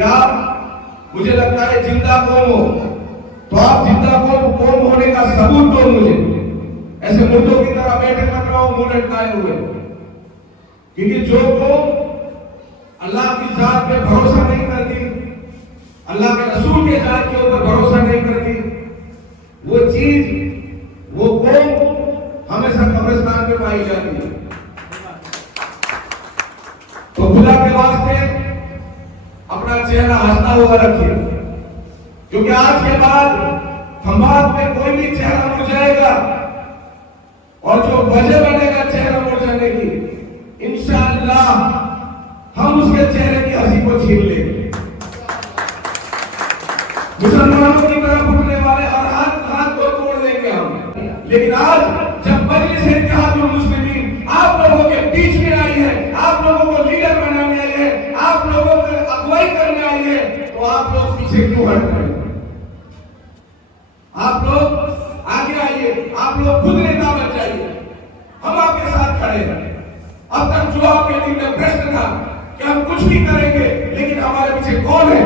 क्या मुझे लगता है जिंदा कौम हो तो आप जिंदा कौम होने का सबूत दो मुझे। ऐसे मुर्दों की तरह बैठे मत रहो मुंह लटकाए हुए, क्योंकि जो कौम अल्लाह की जात पे भरोसा नहीं करती, अल्लाह के रसूल के जात के ऊपर भरोसा नहीं करती, वो चीज वो कौम हमेशा कब्रिस्तान में पाई जाती है। तो खुदा के वास्ते अपना चेहरा हंसता हुआ रखिए, क्योंकि आज के बाद समाज में कोई भी चेहरा मुरझाएगा और जो वजह बनेगा चेहरा मुरझाने की, इंशाअल्लाह हम उसके चेहरे की हंसी को छीन लेंगे। मुसलमानों की तरफ उठने वाले हर हाथ को तोड़ देंगे हम। लेकिन आज जब मजलिस इत्तेहादुल मुस्लिमीन आप लोगों के बीच में आई है, आप लोगों को लीडर बनाने आई है, आप लोगों को अगुवाई करने आई है, तो आप लोग पीछे क्यों हट रहे हैं? आप लोग आगे आइए, आप लोग खुद नेता बन जाइए, हम आपके साथ खड़े हैं। अब तक जो आपके दिल में प्रश्न था कि हम कुछ भी करेंगे लेकिन हमारे पीछे कौन है,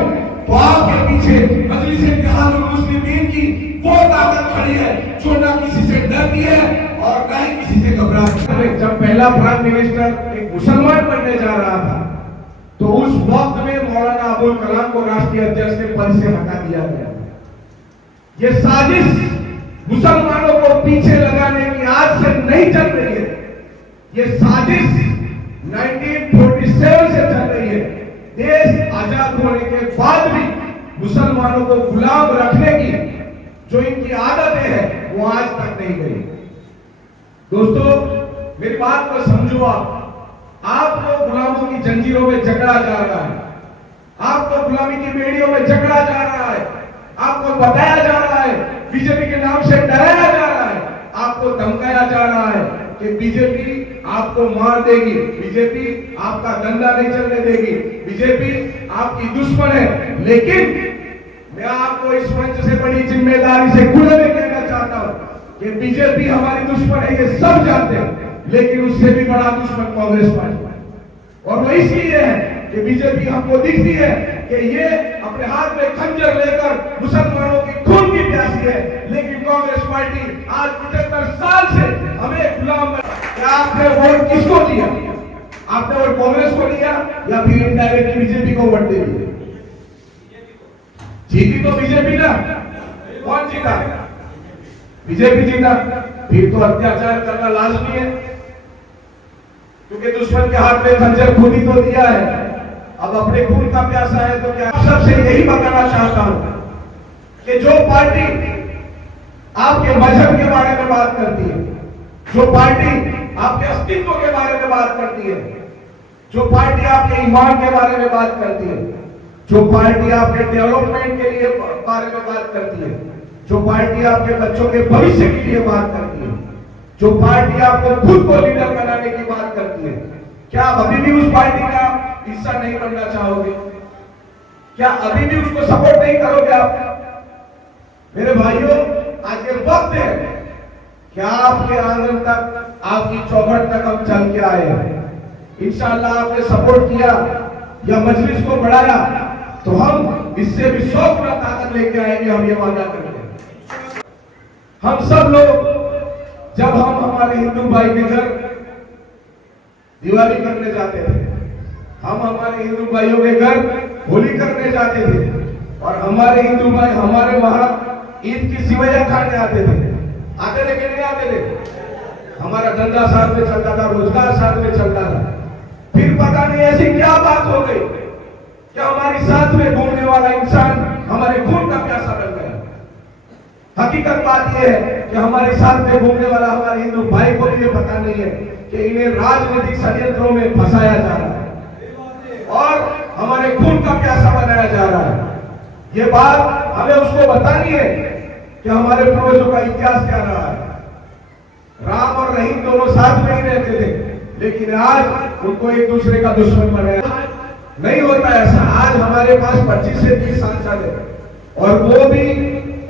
तो आपके पीछे मजलिस इत्तेहादुल मुस्लिमीन की वो ताकत खड़ी है जो ना किसी से डरती है और ना ही किसी से घबराती है। जब पहला प्राइम मिनिस्टर एक मुसलमान बनने जा रहा था तो उस वक्त में मौलाना अबुल कलाम को राष्ट्रीय अध्यक्ष के पद से हटा दिया गया। ये साजिश मुसलमानों को पीछे लगाने की आज से नहीं चल रही है, ये साजिश 1947 से चल रही है। देश आजाद होने के बाद भी मुसलमानों को गुलाम रखने की जो इनकी आदतें हैं वो आज तक नहीं गई। दोस्तों मेरी बात को समझो, आपको गुलामों की जंजीरों में जकड़ा जा रहा है, आपको गुलामी की बेड़ियों में जकड़ा जा रहा है, आपको बताया जा रहा है, बीजेपी के नाम से डराया जा रहा है, आपको धमकाया जा रहा है कि बीजेपी आपको मार देगी, बीजेपी आपका धंधा नहीं चलने देगी, बीजेपी आपकी दुश्मन है। लेकिन मैं आपको इस मंच से बड़ी जिम्मेदारी से खुले में कहना चाहता हूं कि बीजेपी हमारी दुश्मन है, ये सब जानते हैं, लेकिन उससे भी बड़ा दुश्मन कांग्रेस पार्टी है। और वो इसलिए है कि बीजेपी हमको दिखती है कि ये अपने हाथ में खंजर लेकर मुसलमानों की खून की प्यासी है, लेकिन कांग्रेस पार्टी आज 75 साल से हमें गुलाम। क्या आपने वोट किसको दिया? आपने वोट कांग्रेस को दिया या फिर इनडायरेक्टली बीजेपी को वोट दे दिया? जीती तो बीजेपी ना, कौन जीता? बीजेपी जीता। फिर तो अत्याचार करना लाजमी है, क्योंकि दुश्मन के हाथ में खंजर खुद ही तो दिया है, अब अपने खून का प्यासा है। तो क्या सबसे यही बताना चाहता हूं कि जो पार्टी आपके मजहब के बारे में बात करती है, जो पार्टी आपके अस्तित्व के बारे में बात करती है, जो पार्टी आपके ईमान के बारे में बात करती है, जो पार्टी आपके डेवलपमेंट के लिए बारे में बात करती है, जो पार्टी आपके बच्चों के भविष्य के लिए बात करती है, जो पार्टी आपको खुद को लीडर बनाने की बात करती है, क्या आप अभी भी उस पार्टी का हिस्सा नहीं बनना चाहोगे? क्या अभी भी उसको सपोर्ट नहीं करोगे आप? मेरे भाइयों, आज ये वक्त है कि आपके आंगन तक, आपकी चौखट तक हम चल के आए हैं। इंशाअल्लाह आपने सपोर्ट किया या मजलिस को बढ़ाया तो हम इससे भी 100 गुना ताकत लेके आएंगे, हम ये वादा करते हैं। हम सब लोग जब हम हमारे हिंदू भाई के घर दिवाली करने जाते थे, हम हमारे हिंदू भाइयों के घर होली करने जाते थे, और हमारे हिंदू भाई हमारे वहां ईद की सिवैया खाने आते थे, आते थे कि नहीं आते थे? हमारा धंधा साथ में चलता था, रोजगार साथ में चलता था। फिर पता नहीं ऐसी क्या बात हो गई कि हमारे साथ में घूमने वाला इंसान हमारे खून का प्यासा बन गया। हकीकत बात यह है कि हमारे साथ में घूमने वाला हमारे हिंदू भाई को भी ये पता नहीं है कि इन्हें राजनीतिक षड्यंत्रों में फंसाया जा रहा है और हमारे खून का प्यासा बनाया जा रहा है। ये बात हमें उसको बतानी है कि हमारे पूर्वजों का इतिहास क्या रहा है। राम और रहीम दोनों साथ में ही रहते थे, लेकिन आज उनको एक दूसरे का दुश्मन बनाया। नहीं होता ऐसा। आज हमारे पास 25 से 30 सांसद है और वो भी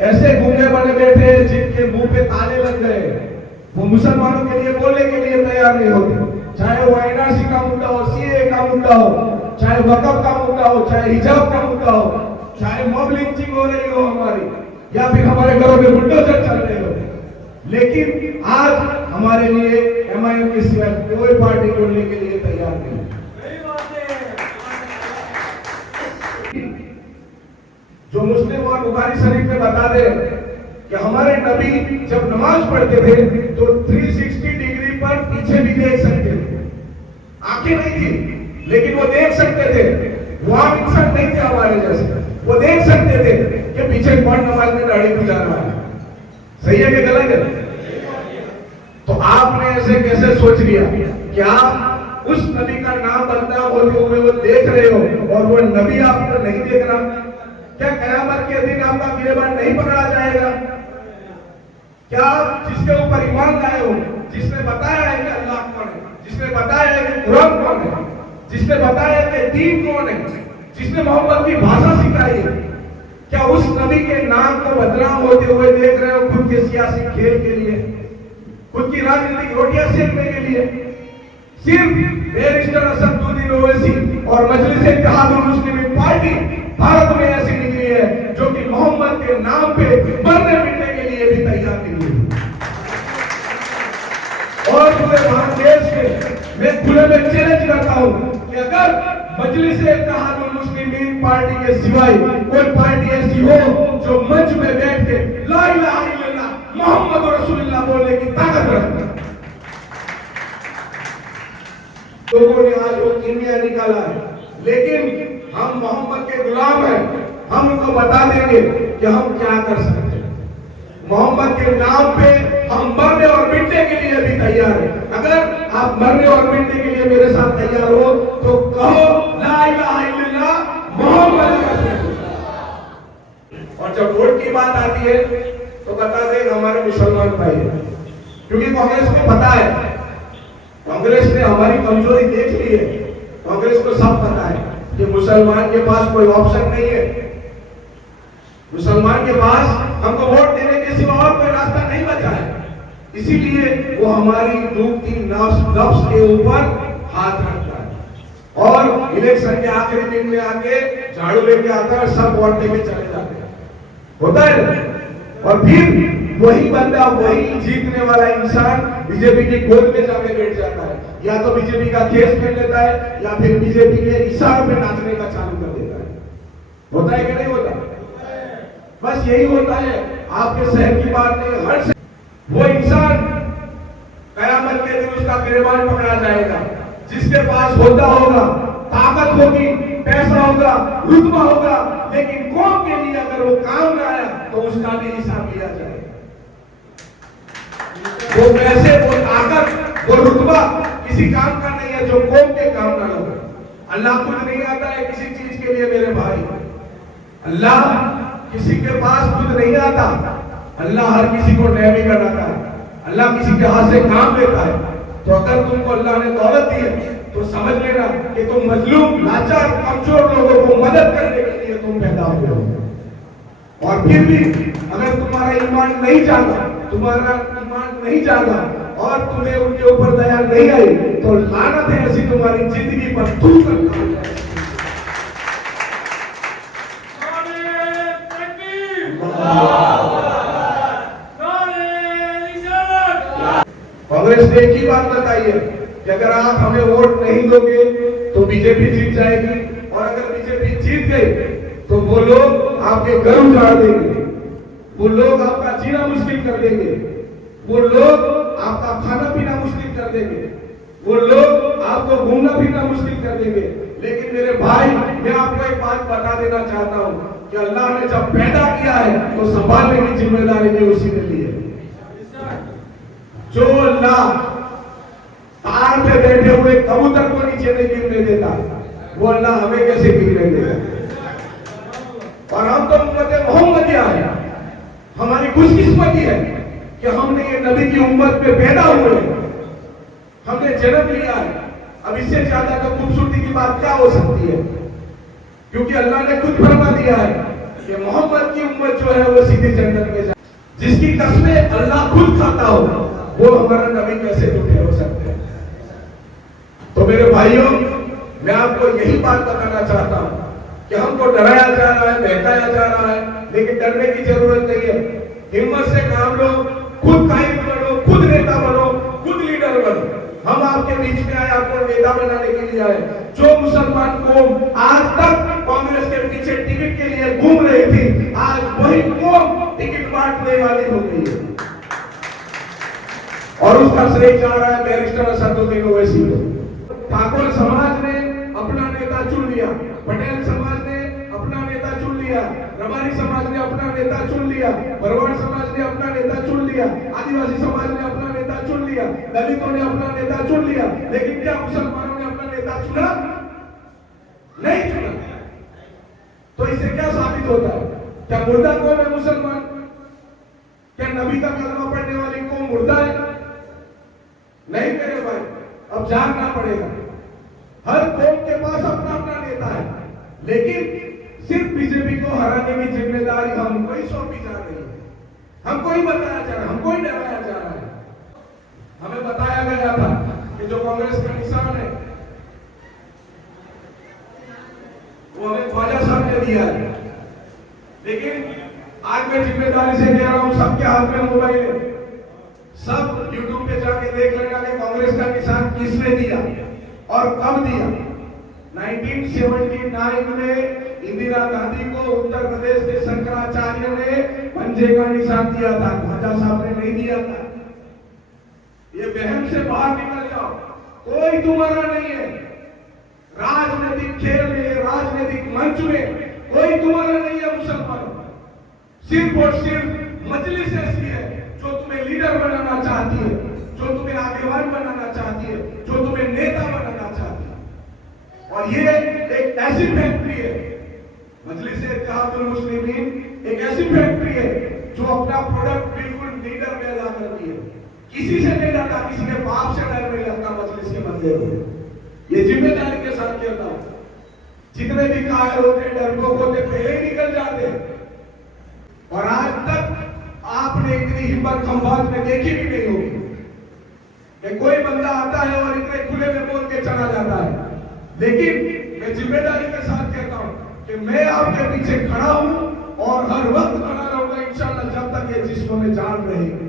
ऐसे गूंगे बने बैठे जिनके मुंह पे ताले लग गए। वो मुसलमानों के लिए बोलने के लिए तैयार नहीं होते, चाहे वो एनआरसी का मुद्दा हो, सीए का मुद्दा हो, चाहे वक़्फ़ का मुद्दा हो, चाहे हिजाब का मुद्दा हो, चाहे मॉब लिंचिंग हो रही हो हमारी, या फिर हमारे घरों में बुलडोजर चल रहे हो, लेकिन आज हमारे लिए एमआईएम के सिवाय कोई पार्टी जोड़ने के लिए तैयार नहीं। जो मुस्लिम और बुखारी शरीफ में बता दे कि हमारे नबी जब नमाज पढ़ते थे तो 360 डिग्री पर पीछे भी देख सकते थे। आंखें नहीं थी लेकिन वो देख सकते थे। वो आम इंसान नहीं थे हमारे जैसे, वो देख सकते थे कि पीछे कौन नमाज में दाढ़ी गुजार रहा है। सही है कि गलत है? तो आपने ऐसे कैसे सोच लिया कि आप उस नबी का नाम बदनाम होते हुए वो देख रहे हो और वो नबी आपको नहीं देख रहा? क्या कयामत के दिन आपका गिरेबान नहीं पकड़ा जाएगा? क्या आप जिसके ऊपर ईमान लाए हो, जिसने बताया है कि अल्लाह कौन है, जिसने बताया है कि कुरान कौन है, जिसने बताया है कि दीन कौन है, जिसने मोहब्बत की भाषा सिखाई है, क्या उस नबी के नाम को बदनाम होते हुए देख रहे हो खुद के सियासी खेल के लिए, खुद की राजनीतिक रोटियां सेकने के लिए? सिर्फ बैरिस्टर असदुद्दीन ओवैसी और मजलिस इत्तेहादुल मुस्लिमीन पार्टी भारत में ऐसी निकली है जो कि मोहम्मद के नाम पे मरने मिटने के लिए भी तैयार नहीं है। और पूरे भारत देश में मैं खुले में चैलेंज करता हूं कि अगर मजलिस इत्तेहादुल मुस्लिमीन पार्टी के सिवाय कोई पार्टी ऐसी हो जो मंच में बैठ के ला इलाहा इल्लल्लाह मोहम्मद रसूलुल्लाह बोलने की ताकत रखता है, लोगों ने आज वो कीमिया निकाला है, लेकिन हम मोहम्मद के गुलाम हैं। हम उनको बता देंगे कि हम क्या कर सकते हैं। मोहम्मद के नाम पे हम मरने और मिटने के लिए भी तैयार हैं। अगर आप मरने और मिटने के लिए मेरे साथ तैयार हो तो कहो ला इलाहा इल्लल्लाह मोहम्मद रसूलुल्लाह। और जब वोट की बात आती है तो बता दें हमारे मुसलमान भाई, क्योंकि कांग्रेस को पता है, कांग्रेस ने हमारी कमजोरी देख ली है। कांग्रेस को सब पता है कि मुसलमान के पास कोई ऑप्शन नहीं है। मुसलमान के पास हमको वोट देने के सिवा और कोई रास्ता नहीं बचा है। इसीलिए वो हमारी डूबती नफ्स के ऊपर हाथ रखता है और इलेक्शन के आखिरी दिन में आके झाड़ू लेके आता है, सब वोट देके चले जाते हैं। होता है। और फिर वही बंदा, वही जीतने वाला इंसान बीजेपी की गोद में जाके बैठ जाता है, या तो बीजेपी का केस कर लेता है या फिर बीजेपी के इशारों में नाचने का चालू कर देता है। होता है कि नहीं होता? बस यही होता है। आपके शहर की बात नहीं, हर वो इंसान कयामत के दिन उसका गिरबान पकड़ा जाएगा जिसके पास होता होगा, ताकत होगी, पैसा होगा, रुतबा होगा, लेकिन कौम के लिए अगर वो काम ना आया तो उसका भी हिसाब लिया जाएगा। वो पैसे, वो ताकत, वो रुतबा किसी काम का नहीं है जो कौम के काम ना हो। अल्लाह खुद नहीं आता है किसी चीज के लिए मेरे भाई। अल्लाह किसी के पास खुद नहीं आता। अल्लाह हर किसी को नेमी बनाता है। अल्लाह किसी के हाथ से काम लेता है। तो अगर तुमको अल्लाह ने दौलत दी है तो समझ लेना कि तुम मजलूम, लाचार, कमजोर लोगों को मदद करने के लिए तुम पैदा हुए हो। और फिर भी अगर तुम्हारा ईमान नहीं जागा, तुम्हारा ईमान नहीं जागा और तुम्हें उनके ऊपर दया नहीं आई तो लानत है ऐसी तुम्हारी जिंदगी पर तू करता। कांग्रेस ने एक ही बात बताई है कि अगर आप हमें वोट नहीं दोगे तो बीजेपी जीत जाएगी, और अगर बीजेपी जीत गई तो वो लोग आपके घर उजाड़ देंगे, वो लोग आपका जीना मुश्किल कर देंगे, वो लोग आपका खाना पीना मुश्किल कर देंगे, वो लोग आपको घूमना फिरना मुश्किल कर देंगे। लेकिन मेरे भाई, मैं आपको एक बात बता देना चाहता हूँ कि अल्लाह ने जब पैदा किया है तो संभालने की जिम्मेदारी भी उसी ने ली है। जो अल्लाह तार पे बैठे हुए कबूतर को नीचे नहीं गिरने देता, वो अल्लाह हमें कैसे गिरने देगा? और हम तो उम्मत मोहम्मदिया है। हमारी खुशकिस्मती है कि हमने ये नबी की उम्मत में पैदा हुए, हमने जन्म लिया है। अब इससे ज्यादा तो खूबसूरती की बात क्या हो सकती है? क्योंकि अल्लाह ने खुद फरमा दिया है कि मोहम्मद की उम्मत जो है वो सीधी जन्नत में जाए। जिसकी कसमें अल्लाह खुद खाता हो वो हमारा नबी कैसे झूठे हो सकते हैं? तो मेरे भाइयों, मैं आपको यही बात बताना चाहता हूं कि हमको डराया जा रहा है, बहकाया जा रहा है, लेकिन डरने की जरूरत नहीं है। हिम्मत से काम लो, खुद कायद बनो, खुद नेता बनो, खुद लीडर बनो। हम आपके बीच में आए, आपको नेता बनाने के लिए आए। जो मुसलमान कौम आज तक कांग्रेस के पीछे टिकट के लिए घूम रही थी, आज वही कौम टिकट बांटने वाली हो गई है और उसका श्रेय जा रहा है बैरिस्टर असदुद्दीन ओवैसी को। ठाकुर समाज ने अपना नेता चुन लिया, पटेल समाज ने अपना नेता चुन लिया, रबारी समाज ने अपना नेता चुन लिया, भरवाड़ समाज ने अपना नेता चुन लिया, आदिवासी समाज ने अपना नेता चुन लिया, दलितों ने अपना नेता चुन लिया, लेकिन क्या मुसलमानों ने अपना नेता चुना? नहीं चुना। तो इससे क्या साबित होता है? क्या मुर्दा कौम है मुसलमान? क्या नबी का कलमा पढ़ने वाली कौम मुर्दा है? नहीं मेरे भाई, अब जानना पड़ेगा। हर कौम के पास अपना अपना नेता है, लेकिन सिर्फ बीजेपी को हराने की जिम्मेदारी हमको ही सौंपी जा रही है, हमको ही बताया जा रहा है, हमको ही डराया जा रहा है। हमें बताया गया था कि जो कांग्रेस का निशान है वो हमें ख्वाजा साहब ने दिया है, लेकिन आज मैं जिम्मेदारी से कह रहा हूं, सबके हाथ में मोबाइल है, सब यूट्यूब पे जाके देख लेना कि कांग्रेस का निशान किसने दिया और कब दिया। 1979 में इंदिरा गांधी को उत्तर प्रदेश के शंकराचार्य ने पंजे का निशान दिया था, ख्वाजा साहब ने नहीं दिया था। ये वहम से बाहर निकल जाओ, कोई तुम्हारा नहीं है। राजनीतिक खेल में, राजनीतिक मंच में कोई तुम्हारा नहीं है मुसलमानों। सिर्फ और सिर्फ मजलिस ऐसी है जो तुम्हें लीडर बनाना चाहती है, जो तुम्हें आगेवान बनाना चाहती है, जो तुम्हें नेता बनाना चाहती है। और ये एक ऐसी फैक्ट्री है, मजलिस इत्तेहादुल मुस्लिमीन एक ऐसी फैक्ट्री है जो अपना प्रोडक्ट बिल्कुल लीडर में अदा करती है। किसी से नहीं डरता, किसी के बाप से डर नहीं लगता मजलिस के बंदे को। ये जिम्मेदारी के साथ कहता हूं। जितने भी कायर होते, डरपोक होते, पहले ही निकल जाते। और आज तक आपने इतनी हिम्मत खंभात में देखी भी नहीं होगी कि कोई बंदा आता है और इतने खुले में बोल के चला जाता है। लेकिन मैं जिम्मेदारी के साथ कहता हूं कि मैं आपके पीछे खड़ा हूं और हर वक्त खड़ा रहूंगा इंशाअल्लाह, जब तक ये जिस्म में जान रहेगी।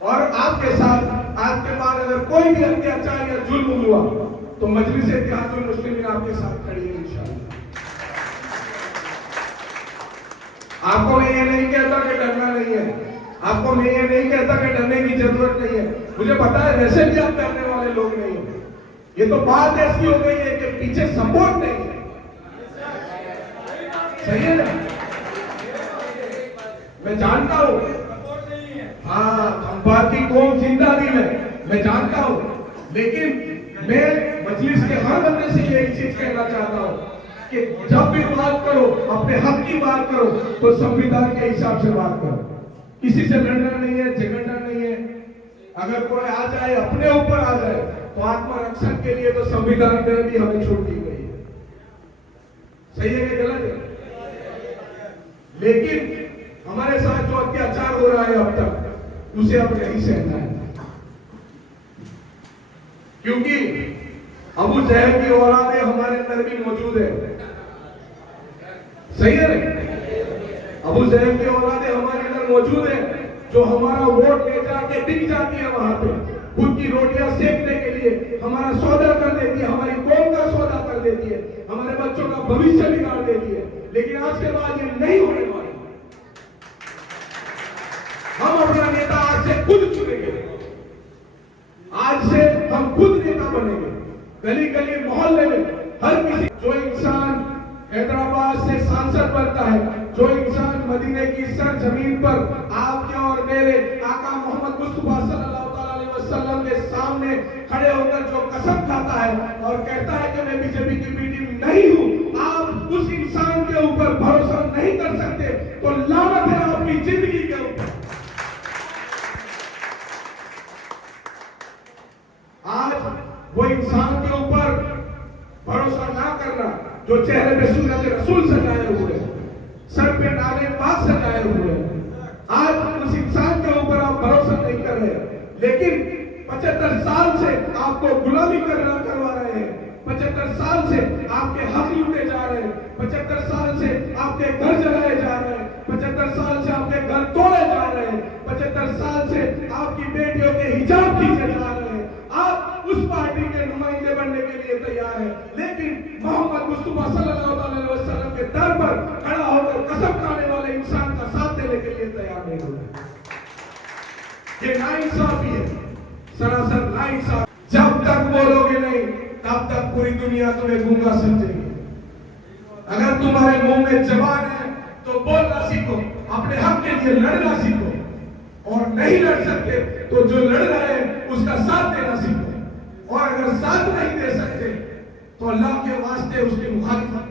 और आपके साथ आज के बाद अगर कोई भी अत्याचार या जुल्म हुआ तो मजलिस इत्तेहादुल मुस्लिमीन आपके साथ खड़ी है इंशाअल्लाह। आपको मैं ये नहीं कहता कि डरना नहीं है, आपको मैं ये नहीं कहता कि डरने की जरूरत नहीं है। मुझे पता है वैसे भी आप डरने वाले लोग नहीं हो। ये तो बात ऐसी हो गई है कि पीछे सपोर्ट नहीं है। सही है ना? मैं जानता हूं, हाँ खंभात की कौम जिंदा भी है, मैं जानता हूं, लेकिन मैं मजलिस के हर बंदे से एक चीज कहना चाहता हूं कि जब भी बात करो, अपने हक की बात करो तो संविधान के हिसाब से बात करो। किसी से लड़ना नहीं है, झगड़ना नहीं है। अगर कोई आ जाए, अपने ऊपर आ जाए, तो आत्मरक्षण के लिए तो संविधान में भी हमें छूट दी गई है। सही है कि गलत है? लेकिन हमारे साथ जो अत्याचार हो रहा है अब तक, उसे अब नहीं सहना है, क्योंकि अबू जहल की औलादे हमारे अंदर भी मौजूद है। सही है? अबू जहल की औलादे हमारे अंदर मौजूद है, जो हमारा वोट ले जाके टिक जाती है वहां पे, खुद की रोटियां सेकने के लिए हमारा सौदा कर देती है, हमारी कौम का सौदा कर देती है, हमारे बच्चों का भविष्य बिगाड़ देती है। लेकिन आज के बाद ये नहीं होने वाला। हम अपना नेता आज से खुद चुनेंगे, आज से हम खुद नेता बनेंगे। गली गली मोहल्ले में हर किसी, जो इंसान हैदराबाद से सांसद बनता है, जो इंसान मदीने की सर जमीन पर आपके और मेरे आका मोहम्मद मुस्तफा सल्लल्लाहु अलैहि वसल्लम के सामने खड़े होकर जो कसम खाता है और कहता है कि मैं बीजेपी की मीटिंग नहीं हूं, आप उस इंसान के ऊपर भरोसा नहीं कर सकते तो लानत है आपकी जिंदगी के ऊपर। आज वो इंसान के ऊपर जो चेहरे पे सूरत रसूल सजाए हुए, सर पे नाले पाक सजाए हुए, आज उस इंसान के ऊपर आप भरोसा नहीं कर रहे, लेकिन 75 साल से आपको गुलामी करवा रहे हैं, 75 साल से आपके हक लूटे जा रहे हैं, 75 साल से आपके घर जलाए जा रहे हैं, 75 साल से आपके घर तोड़े जा रहे हैं, 75 साल से आपकी बेटियों के हिजाब खींचे जा रहे हैं। आप उस पार्टी के नुमाइंदे बनने के लिए तैयार हैं, लेकिन मोहम्मद मुस्तफा सल्लल्लाहु अलैहि वसल्लम के दर पर खड़ा होकर कसम खाने वाले इंसान का साथ देने के लिए तैयार नहीं हो रहे। ये नाइंसाफी है, सरासर नाइंसाफी। जब तक बोलोगे नहीं तब तक पूरी दुनिया तुम्हें गूंगा समझेगी। अगर तुम्हारे मुंह में जबान है तो बोलना सीखो, अपने हक के लिए लड़ना सीखो, और नहीं लड़ सकते तो जो लड़ रहे हैं उसका साथ देना सीखो, और अगर साथ नहीं दे सकते तो अल्लाह के वास्ते उसकी मुखालिफत